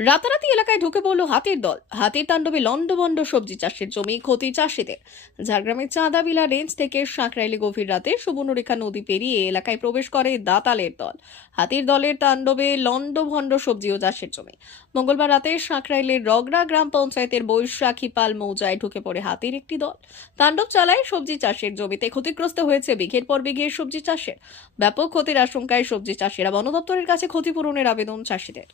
রাতারাতি এলাকায় ঢুকে পড়ল হাতির দল। হাতির তাণ্ডবে লন্ডবন্ড সবজি চাষের জমি ক্ষতি চাষিদের। ঝাড়গ্রামের চাঁদাবিলা রেঞ্জ থেকে সাঁকরাইলে গভীর রাতে সুবর্ণরেখা নদী পেরিয়ে এলাকায় প্রবেশ করে দাতালের দল। হাতির দলের তাণ্ডবে লন্ডভন্ড সবজি ও চাষের জমি। মঙ্গলবার রাতে সাঁকরাইলের রগড়া গ্রাম পঞ্চায়েতের বৈশাখী পাল মৌজায় ঢুকে পড়ে হাতির একটি দল। তাণ্ডব চালায় সবজি চাষের জমিতে ক্ষতিগ্রস্ত হয়েছে বিঘের পর বিঘে সবজি চাষের। ব্যাপক ক্ষতির আশঙ্কায় সবজি চাষিরা বন দপ্তরের কাছে ক্ষতিপূরণের আবেদন চাষিদের।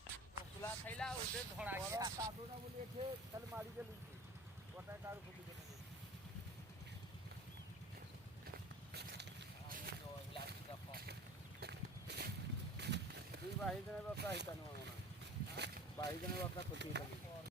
দুই বাহিজনের ব্যবসা হিতানো মামা না বাহিজনের ব্যবসা করতে হিতানো উন্নত